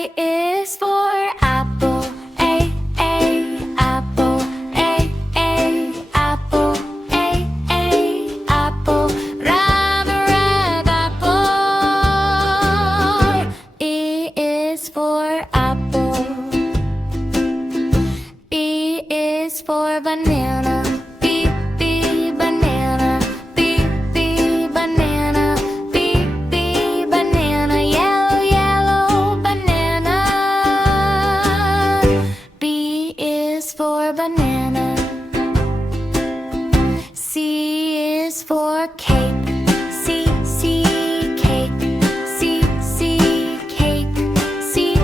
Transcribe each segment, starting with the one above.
A is for apple. A, apple. A, apple. A, apple. Red, red apple. E is for apple. B is for banana. B, banana. B, banana. B, banana. Yellow, yellow banana. B is for banana. C is for cake. C, cake. C, cake. C,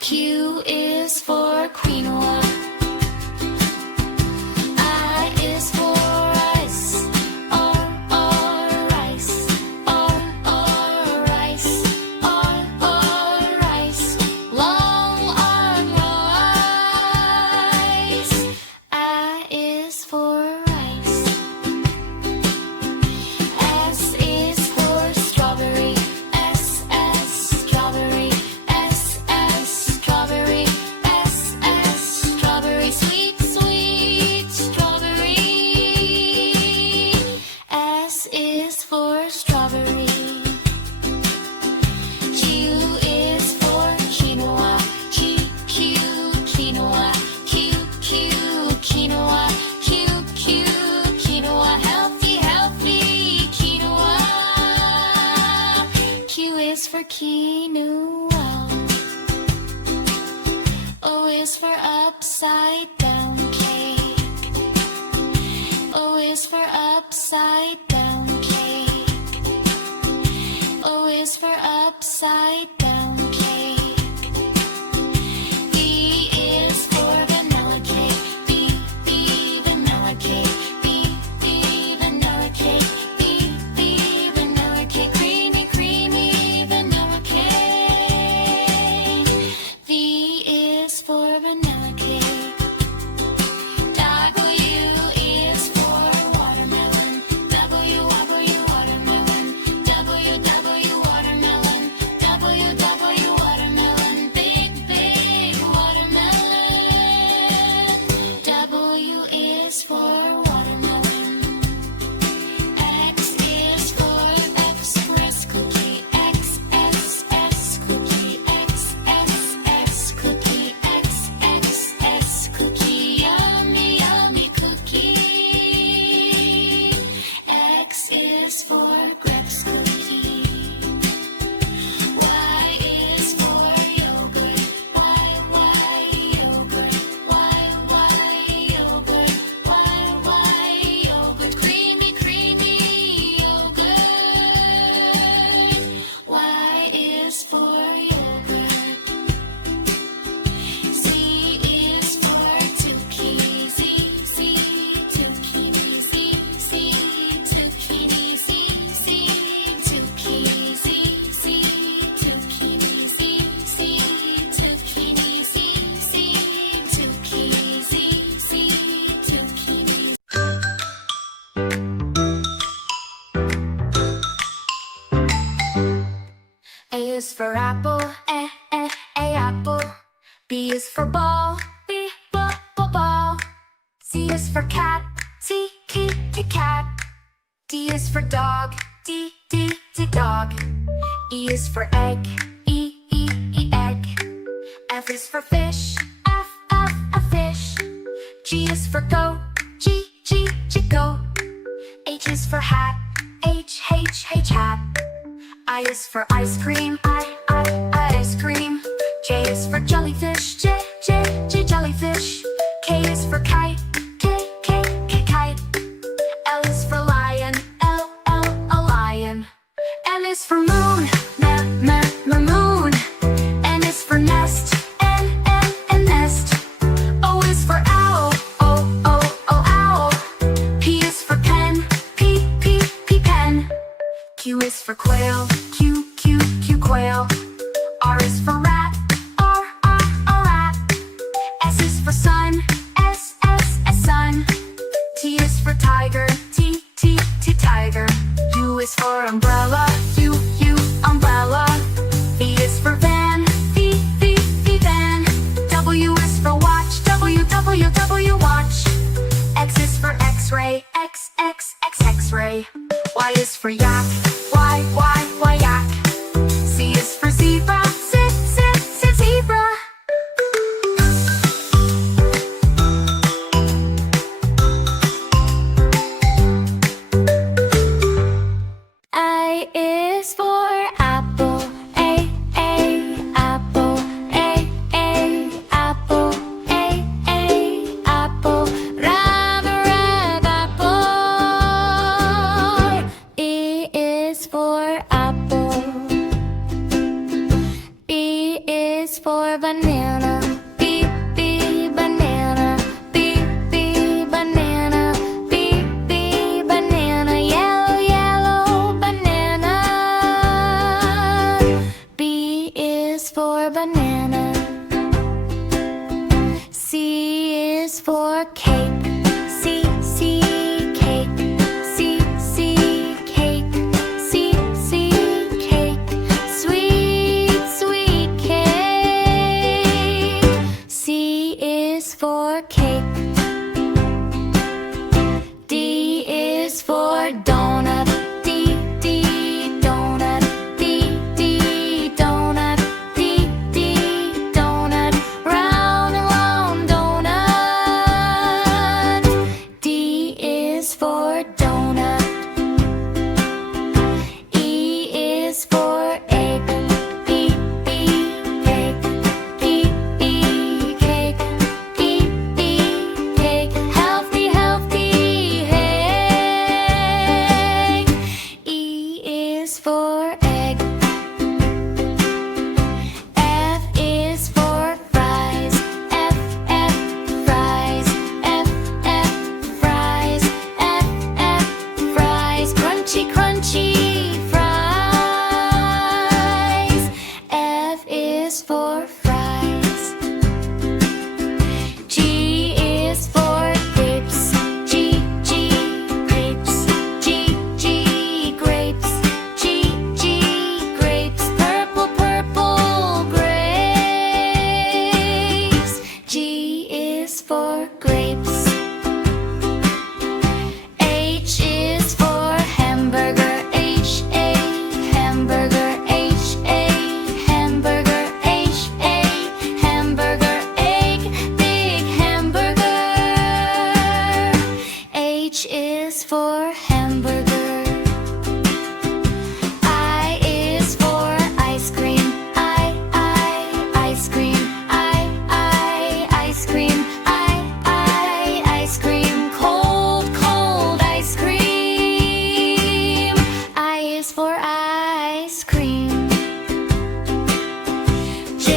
Q is for quinoa. I is for rice. R, rice. R, rice. R, rice. Long arm rice. I is for rice. S is for strawberry. S, strawberry. S, strawberry. S, strawberry. Sweet, sweet strawberry. S is for strawberry. Q is for quinoa. Q, quinoa. Q, quinoa. Q, quinoa. Healthy, healthy quinoa. Q is for quinoa. O is for upside down cake. O is for upside down cake. O is for upside down cake. V is for vanilla cake. V, vanilla cake. V, vanilla cake. V, vanilla cake. Creamy, creamy vanilla cake. V is for vanilla cake. W is for watermelon. W, watermelon. W, watermelon. W, watermelon. Big, big watermelon. W is for watermelon. X is for express cookie. X, cookie. X, cookie. X, cookie. Yummy, yummy cookie. X is for Greg's cookie. Y is for yogurt. Y, yogurt. Y, yogurt. Y, yogurt. Creamy, creamy yogurt. Y is for yogurt. Z is for zucchini. Z, zucchini. Z, zucchini. Z, zucchini. Z, zucchini. Z, zucchini. Z, zucchini. Z, zucchini. A is for apple. A apple. B is for ball. B, ball. C is for cat. C, cat. D is for dog. D, dog. E is for egg. E, egg. F is for fish. F, fish. G is for goat. G, goat. H is for hat. H, hat. I is for ice cream. Ice cream. J is for jellyfish. J, jellyfish. K is for kite. K, kite. L is for lion. L, lion. M is for moon. Moon. N is for nest. N, nest. O is for owl. O, owl. P is for pen. P, pen. Q is for quail. Q, quail. R is for rat. R, rat. S is for sun. S, sun. T is for tiger. T, tiger. U is for umbrella. U, umbrella. V is for van. V, van. W is for watch. W, watch. X is for x-ray. X, x-ray. Y is for yak. Y, yak. Z is for zebra. Z, zebra. I is for banana. B, B, banana. B, B, banana. B, B, banana. Yellow, yellow banana. B is for banana. C is for cake. C, C, cake. C, C, cake. C, C, cake. Sweet, sweet cake. C is for cake. D is for donut. D, D, donut. D, D, donut. D, D, donut. Round and round donut. D is for donut. E is for egg. E, E, egg. E, E, cake. E, E, cake. Healthy, healthy egg. E is for egg. F is for fries. F, F, fries. F, F, fries. F, F, fries. Crunchy, crunchy fries. F is for fries. G is for grapes. G, G, grapes. G, G, grapes. G, G, grapes. Purple, purple grapes. G is for grapes. H is for hamburger. H, A, hamburger. H, A, hamburger. H, A, hamburger. Egg, big hamburger. H is for hamburger. I is for ice cream. I, ice cream. I, ice cream. I, ice cream. Cold, cold ice cream. I is for ice cream. J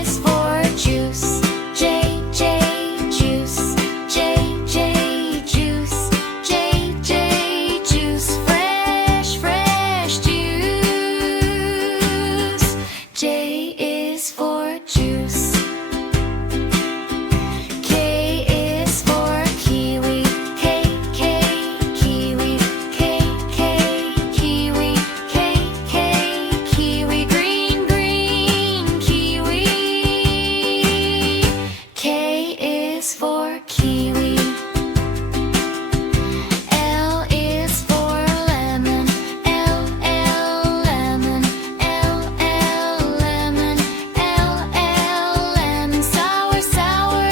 is for juice. J, J, juice. J, J, juice. J, J, juice. Fresh, fresh juice. J is for juice. K is for kiwi. K, K, kiwi. K, K, kiwi. K, K, kiwi. Green, green kiwi. K is for kiwi. L is for lemon. L, L, lemon. L, L, lemon. L, L, lemon. Sour, sour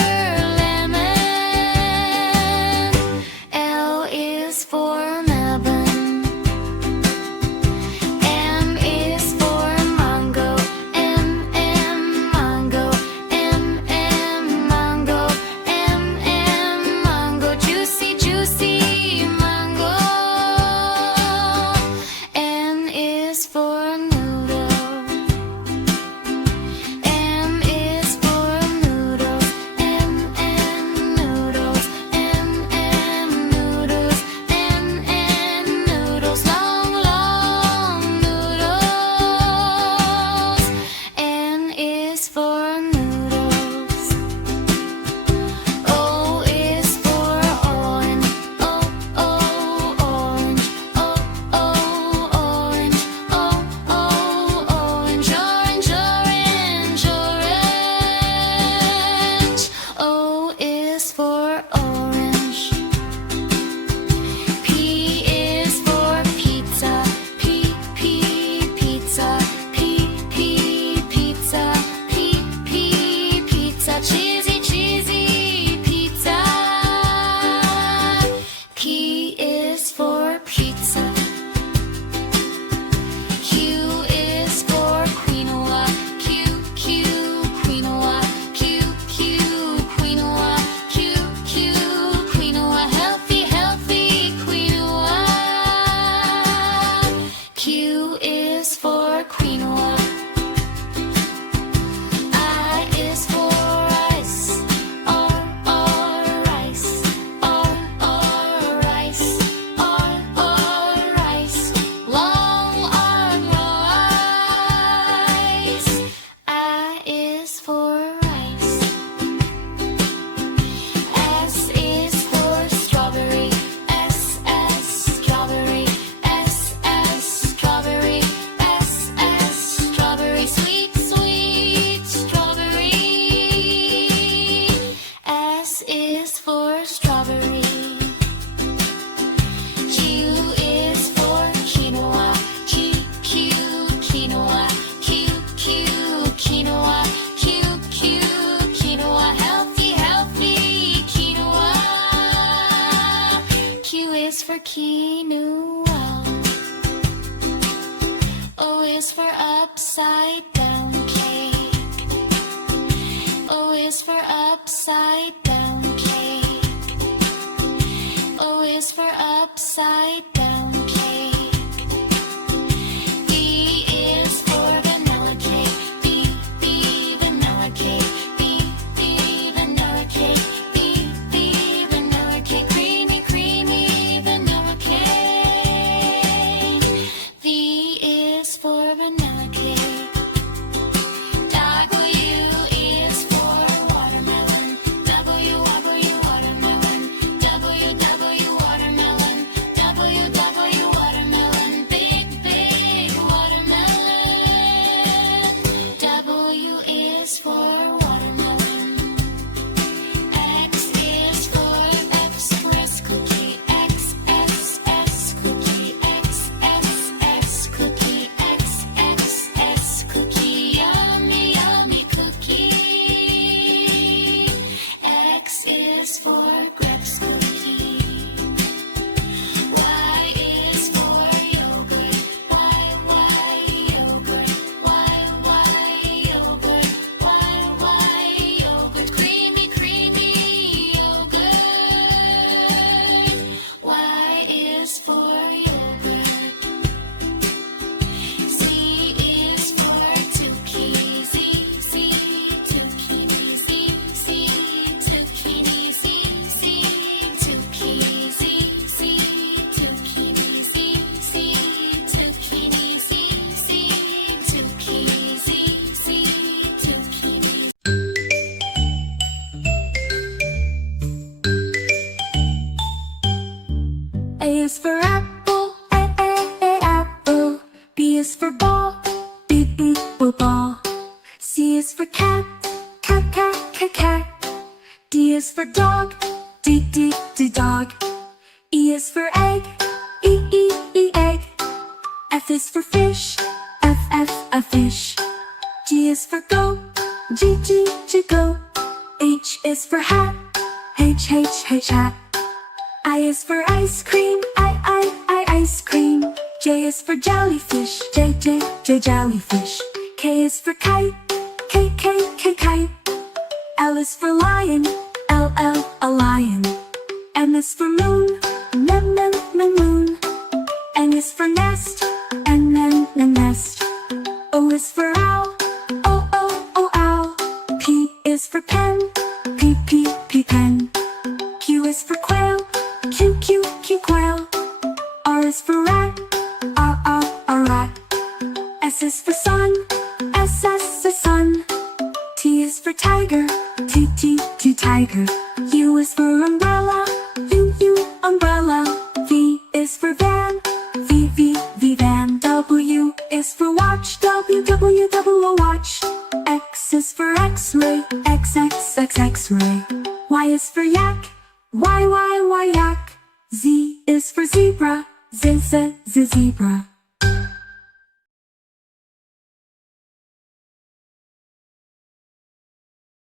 lemon. L is for melon. M is for mango. M, mango. M, mango. M, mango. Juicy, juicy mango. N is for noodle. M is for noodles. M, noodles. M, noodles. N, noodles. Long, long noodles. N is for noodles. O is for orange. O, orange. O, orange. O, orange. Orange, orange, orange. O is for orange. P is for pizza. P, pizza. P, pizza. P, for quinoa. O is for upside down cake. O is for upside down cake. O is for upside down cake. V is for vanilla cake. V vanilla cake. V vanilla cake. V vanilla cake. Creamy, creamy vanilla cake. V is for vanilla cake. W is for watermelon. W watermelon. W watermelon. W watermelon. Big watermelon. W is for watermelon. X is for express cookie. X cookie. X cookie. X cookie. Yummy cookie. X is for grapes cookie. Y is for yogurt. Y yogurt. Y yogurt. Y yogurt. Creamy yogurt. Y is for yogurt. Z is for zucchini. Z zucchini. Z zucchini. Z zucchini. Z zucchini. Z zucchini. Z zucchini. A is for apple, apple. B is for ball, ball. C is for cat, cat. D is for dog, dog. E is for egg, egg. F is for fish, a fish. G is for goat, goat. H is for hat, hat. I is for ice cream, ice cream. J is for jellyfish, jellyfish. K is for kite, kite. L is for lion, a lion. M is for moon, moon. N is for nest, nest. O is for owl, owl. P is for pen, pen. Q is for quail, Q quail. R is for rat, rat. S is for sun, sun. T is for tiger, tiger. U is for umbrella, umbrella. V is for van, V van. W is for watch, W watch. X is for x-ray, X-ray. Y is for yak, Y yak. Z is for zebra, zebra.